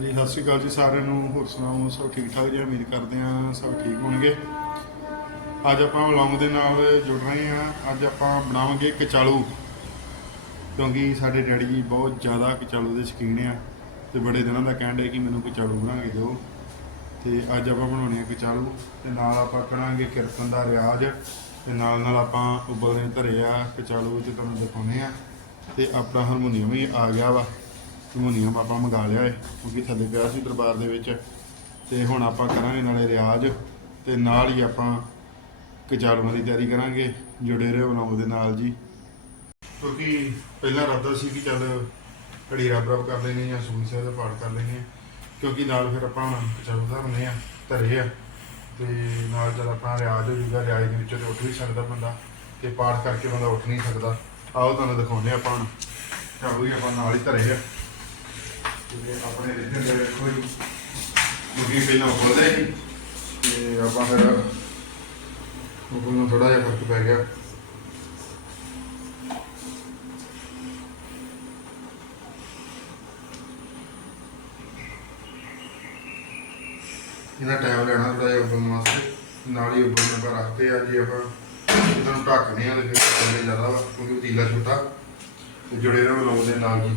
ਹਾਂਜੀ, ਸਤਿ ਸ਼੍ਰੀ ਅਕਾਲ ਜੀ ਸਾਰਿਆਂ ਨੂੰ। ਹੋਰ ਸੁਣਾਓ, ਸਭ ਠੀਕ ਠਾਕ ਜੀ? ਉਮੀਦ ਕਰਦੇ ਹਾਂ ਸਭ ਠੀਕ ਹੋਣਗੇ। ਅੱਜ ਆਪਾਂ ਵਲੌਗ ਦੇ ਨਾਲ ਜੁੜ ਰਹੇ ਹਾਂ। ਅੱਜ ਆਪਾਂ ਬਣਾਵਾਂਗੇ ਕਚਾਲੂ। ਕਿਉਂਕਿ ਸਾਡੇ ਡੈਡੀ ਜੀ ਬਹੁਤ ਜ਼ਿਆਦਾ ਕਚਾਲੂ ਦੇ ਸ਼ੌਕੀਨ ਆ ਤੇ ਬੜੇ ਦਿਨਾਂ ਦਾ ਕਹਿਣ ਡੇ ਕਿ ਮੈਨੂੰ ਕਚਾਲੂ ਬਣਾ ਕੇ ਦਿਓ। ਤੇ ਅੱਜ ਆਪਾਂ ਬਣਾਉਣੇ ਆ ਕਚਾਲੂ। ਤੇ ਨਾਲ ਆਪਾਂ ਕਰਾਂਗੇ ਕਿਰਤਨ ਦਾ ਰਿਆਜ਼। ਤੇ ਨਾਲ ਨਾਲ ਆਪਾਂ ਉਬਲਦੇ ਧਰੇ ਆ ਕਚਾਲੂ ਤੇ ਤੁਹਾਨੂੰ ਦਿਖਾਉਣੇ ਆ ਤੇ ਆਪਣਾ ਹਾਰਮੋਨੀਅਮ ਵੀ ਆ ਗਿਆ ਵਾ। ਹਾਰਮੋਨੀਅਮ ਆਪਾਂ ਮੰਗਾ ਲਿਆ ਏ, ਕਿਉਂਕਿ ਥੱਲੇ ਪਿਆ ਸੀ ਦਰਬਾਰ ਦੇ ਵਿੱਚ। ਤੇ ਹੁਣ ਆਪਾਂ ਕਰਾਂਗੇ ਨਾਲੇ ਰਿਆਜ਼, ਤੇ ਨਾਲ ਹੀ ਆਪਾਂ ਕਚਾਲੂਆਂ ਦੀ ਤਿਆਰੀ ਕਰਾਂਗੇ, ਜੁੜੇ ਰਹੋ ਬਣਾਉ ਉਹਦੇ ਨਾਲ ਜੀ। ਕਿਉਂਕਿ ਪਹਿਲਾਂ ਇਰਾਦਾ ਸੀ ਕਿ ਚੱਲ ਘੜੀ ਰੱਬ ਰੱਬ ਕਰ ਲੈਣੀ ਜਾਂ ਸੂਈ ਸਾਹਿਬ ਦਾ ਪਾਠ ਕਰ ਲੈਣੀ ਆ, ਕਿਉਂਕਿ ਨਾਲ ਫਿਰ ਆਪਾਂ ਹੁਣ ਕਚਾਲੂ ਧਰਨੇ ਆ, ਧਰੇ ਆ। ਤੇ ਨਾਲ ਜਦ ਆਪਣਾ ਰਿਆਜ਼ ਹੋ ਜੂਗਾ ਰਿਆਜ਼ ਦੇ ਵਿੱਚੋਂ ਤੇ ਉੱਠ ਵੀ ਸਕਦਾ ਬੰਦਾ, ਤੇ ਪਾਠ ਕਰਕੇ ਬੰਦਾ ਉੱਠ ਨਹੀਂ ਸਕਦਾ। ਆਓ ਤੁਹਾਨੂੰ ਦਿਖਾਉਂਦੇ ਆਪਾਂ ਹੁਣ। ਚਾਹੂ ਹੀ ਆਪਾਂ ਨਾਲ ਹੀ ਧਰੇ ਆ। ਤੇ ਆਪਣੇ ਰਿੱਧੇ ਦੇ ਵੇਖੋ ਜੀ, ਕਿਉਂਕਿ ਪਹਿਲਾਂ ਬੋਲਦੇ ਸੀ ਤੇ ਆਪਾਂ ਫਿਰ ਉਹ ਨੂੰ ਥੋੜਾ ਜਿਹਾ ਫ਼ਰਕ ਪੈ ਗਿਆ। ਇਹਨਾਂ ਟਾਈਮ ਲੈਣਾ ਥੋੜਾ ਜਿਹਾ ਉਬਲਣ ਵਾਸਤੇ, ਨਾਲ ਹੀ ਉਬਲਣ ਆਪਾਂ ਰੱਖਤੇ ਆ ਜੀ ਆਪਾਂ ਇਹਨਾਂ ਨੂੰ ਢੱਕਦੇ ਆ ਤੇ ਫਿਰ ਜ਼ਿਆਦਾ ਵਾ, ਕਿਉਂਕਿ ਪਤੀਲਾ ਛੋਟਾ, ਤੇ ਜੁੜੇ ਰਹੋ ਲੋਕ ਦੇ ਨਾਲ ਜੀ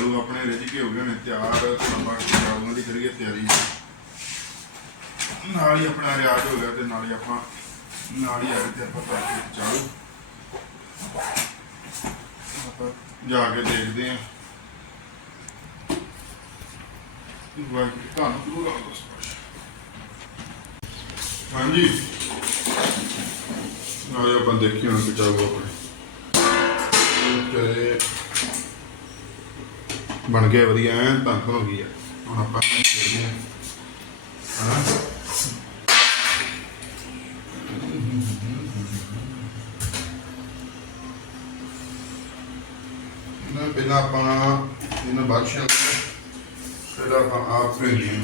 ਤੇ ਆਪਣੇ ਰਿਜ ਕੇ ਹੋ ਗਏ ਨੇ ਤਿਆਰ, ਤੇ ਆਪਾਂ ਦੀ ਕਰੀਏ ਤਿਆਰੀ। ਨਾਲ ਹੀ ਆਪਣਾ ਰਿਆਜ਼ ਹੋ ਗਿਆ ਤੇ ਨਾਲ ਹੀ ਆਪਾਂ, ਨਾਲ ਹੀ ਆ ਗਏ ਤੇ ਆਪਾਂ ਕਰਕੇ ਚਾਲੂ ਆਪਾਂ ਜਾ ਕੇ ਦੇਖਦੇ ਆਂ ਵਾਹਿਗੁਰੂ ਤੁਹਾਨੂੰ ਗੁਰੂ ਰਾਮਦਾਸ ਪਾਤਸ਼ਾਹ ਹਾਂਜੀ। ਨਾਲ ਆਪਾਂ ਦੇਖੀ ਹੁਣ ਬਚਾਓ ਆਪਣੇ ਤੇ ਬਣ ਗਿਆ ਵਧੀਆ, ਐਨ ਤਾਂ ਹੋ ਗਈ ਆ। ਹੁਣ ਆਪਾਂ ਦੇਖਦੇ ਹਾਂ ਹਾਂ। ਨਾ, ਪਹਿਲਾਂ ਆਪਾਂ ਇਹਨਾਂ ਬਾਦਸ਼ਾਹ ਪਹਿਲਾਂ ਆਪਾਂ ਆਪ ਭੇਜੀਏ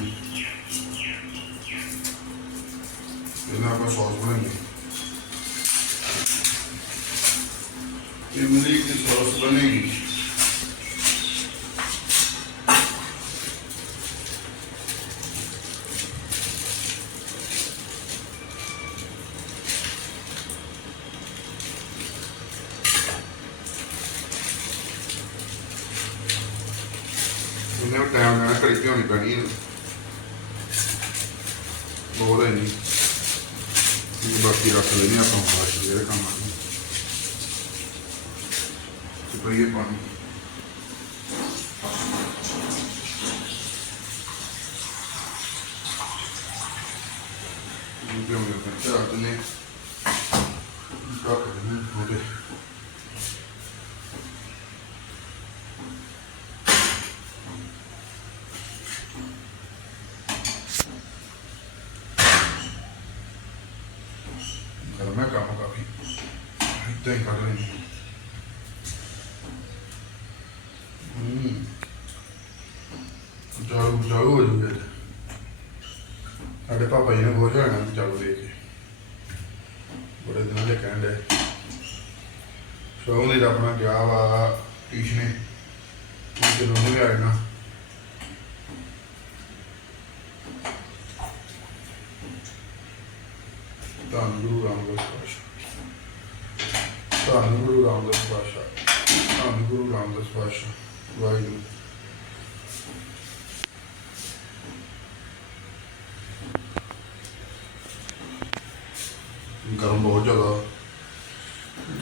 ਪਹਿਲਾਂ ਆਪਾਂ ਸੌਸ ਬਣਾਈਏ। ਇਮਲੀ ਦੀ ਸੌਸ ਬਣੇਗੀ। ਉਹਨੇ ਟਾਈਮ ਨਾਲ ਕੜੀ ਧਿਆਉਣੀ ਪੈਣੀ ਹੈ ਬਹੁਤ ਹੈ ਨਹੀਂ ਇਹ ਬਾਕੀ ਰੱਖ ਲੈਣੇ ਆਪਾਂ ਬਾਅਦ ਚ ਜਿਹੜੇ ਕੰਮ ਆਣੇ ਸਪਰੇਅ ਪਾਣੀ। ਇਹ ਵੀ ਉਹਨੇ ਕੱਚਾ ਆਦਨੇ ਰੱਖ ਦੇਣੇ ਉਹਦੇ ਗਰਮ ਹੈ ਕੰਮ ਕਾਫੀ ਇੱਦਾਂ ਹੀ ਕਰ ਲੈਂਦੇ ਹੂੰ ਹੋ ਜੂਗੇ ਸਾਡੇ ਪਾਪਾ ਜੀ ਨੇ ਬਹੁਤ ਜਾਣਾ ਜਾਲੂ ਦੇ ਕੇ ਬੜੇ ਦਿਨਾਂ ਦੇ ਕਹਿੰਦੇ ਸ਼ੋਅ ਦੇ ਆਪਣਾ ਗਿਆ ਵਾ ਟਿਊਸ਼ਨੇ ਟਿਊਸ਼ਨ ਉਹਨੇ ਆਇਆ ਨਾ ਧੰਨ ਗੁਰੂ ਰਾਮਦਾਸ ਪਾਤਸ਼ਾਹ ਧੰਨ ਗੁਰੂ ਰਾਮਦਾਸ ਪਾਤਸ਼ਾਹ ਧੰਨ ਗੁਰੂ ਰਾਮਦਾਸ ਪਾਤਸ਼ਾਹ ਵਾਹਿਗੁਰੂ ਗਰਮ ਬਹੁਤ ਜ਼ਿਆਦਾ।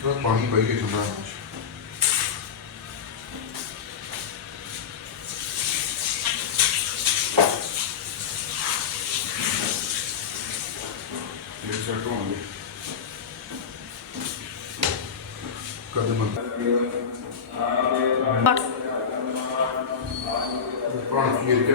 ਥੋੜਾ ਪਾਣੀ ਪਈ ਕੇ ਠੰਡਾ ਇਹ ਸੈਟ ਹੋਣ ਬਣਾਵਾਂਗੇ ਕਦੇ ਬੰਦ ਪਾਣ ਖੀਰ ਕੇ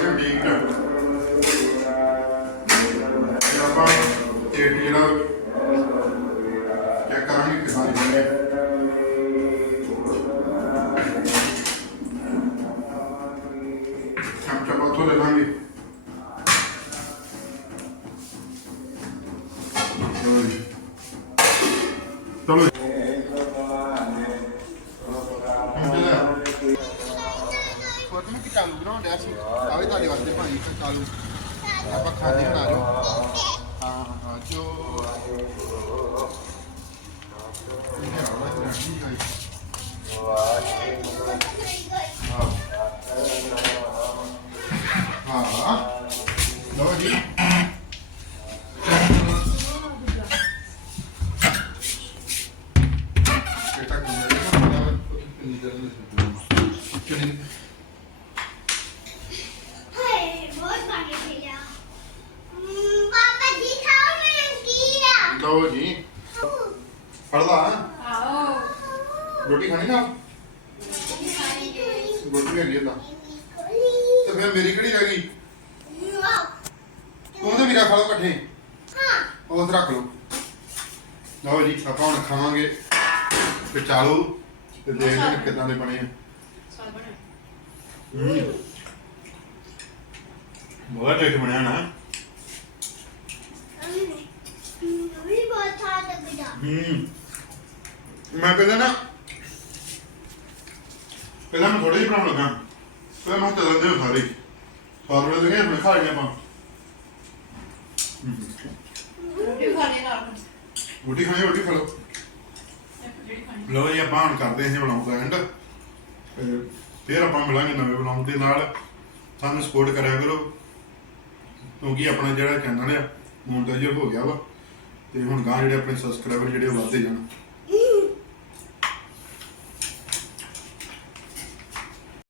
ਤੇ ਪਾਏ ਕਰਦੇ ਖਾਣੇ ਫੜਦਾ। ਆਓ ਰੋਟੀ ਖਾਣੀ ਨਾ ਰੋਟੀ ਹੈਗੀ ਤਾਂ ਤੇ ਫਿਰ ਮੇਰੀ ਕਿਹੜੀ ਰਹਿ ਗਈ? ਤੂੰ ਤੇ ਮੇਰਾ ਖਾ ਲਓ ਇਕੱਠੇ। ਉਹ ਉੱਧਰ ਰੱਖ ਲਓ ਲਓ ਜੀ ਆਪਾਂ ਹੁਣ ਖਾਵਾਂਗੇ। ਤੇ ਚਾਲੂ। ਤੇ ਦੇਖਦੇ ਹਾਂ ਕਿੱਦਾਂ ਦੇ ਬਣੇ ਆ। ਹੂੰ। ਬਹੁਤ ਟੇਸਟ ਬਣਿਆ ਨਾ। ਵੀ ਬਹੁਤ ਸਾਰਾ ਲੱਗਦਾ ਹੂੰ। ਮੈਂ ਪਹਿਲਾਂ ਨਾ ਪਹਿਲਾਂ ਮੈਂ ਥੋੜੇ ਜਿਹੇ ਬਣਾਉਣ ਲੱਗਾ। ਪਹਿਲਾਂ ਮੈਂ ਤਰਨ ਦੇ ਸਾਰੇ। ਸਾਰੇ ਵੇਲੇ ਲਗੇ ਮੈਂ ਖਾ ਲਿਆ ਆਪਾਂ। ਰੋਟੀ ਖਾਣੇ ਨਾਲ ਰੋਟੀ ਖਾਣੀ ਰੋਟੀ ਖਾ ਲਓ। ਜਿਹੜੀ ਖਾਣੀ। ਲਓ ਜੀ ਆਪਾਂ ਹੁਣ ਕਰਦੇ ਹਾਂ ਬਣਾਉਂਦਾ ਐਂਡ ਫਿਰ ਆਪਾਂ ਮਿਲਾਂਗੇ ਨਵੇਂ ਬਲੌਗ ਦੇ ਨਾਲ। ਸਾਨੂੰ ਸਪੋਰਟ ਕਰਿਆ ਕਰੋ। ਕਿਉਂਕਿ ਆਪਣਾ ਜਿਹੜਾ ਚੈਨਲ ਆ ਮੋਨਟਾਈਜ਼ਰ ਹੋ ਗਿਆ ਵਾ। ਤੇ ਹੁਣ ਗਾਂ ਜਿਹੜੇ ਆਪਣੇ ਸਬਸਕ੍ਰਾਈਬਰ ਜਿਹੜੇ ਵੱਧਦੇ ਜਾਣ।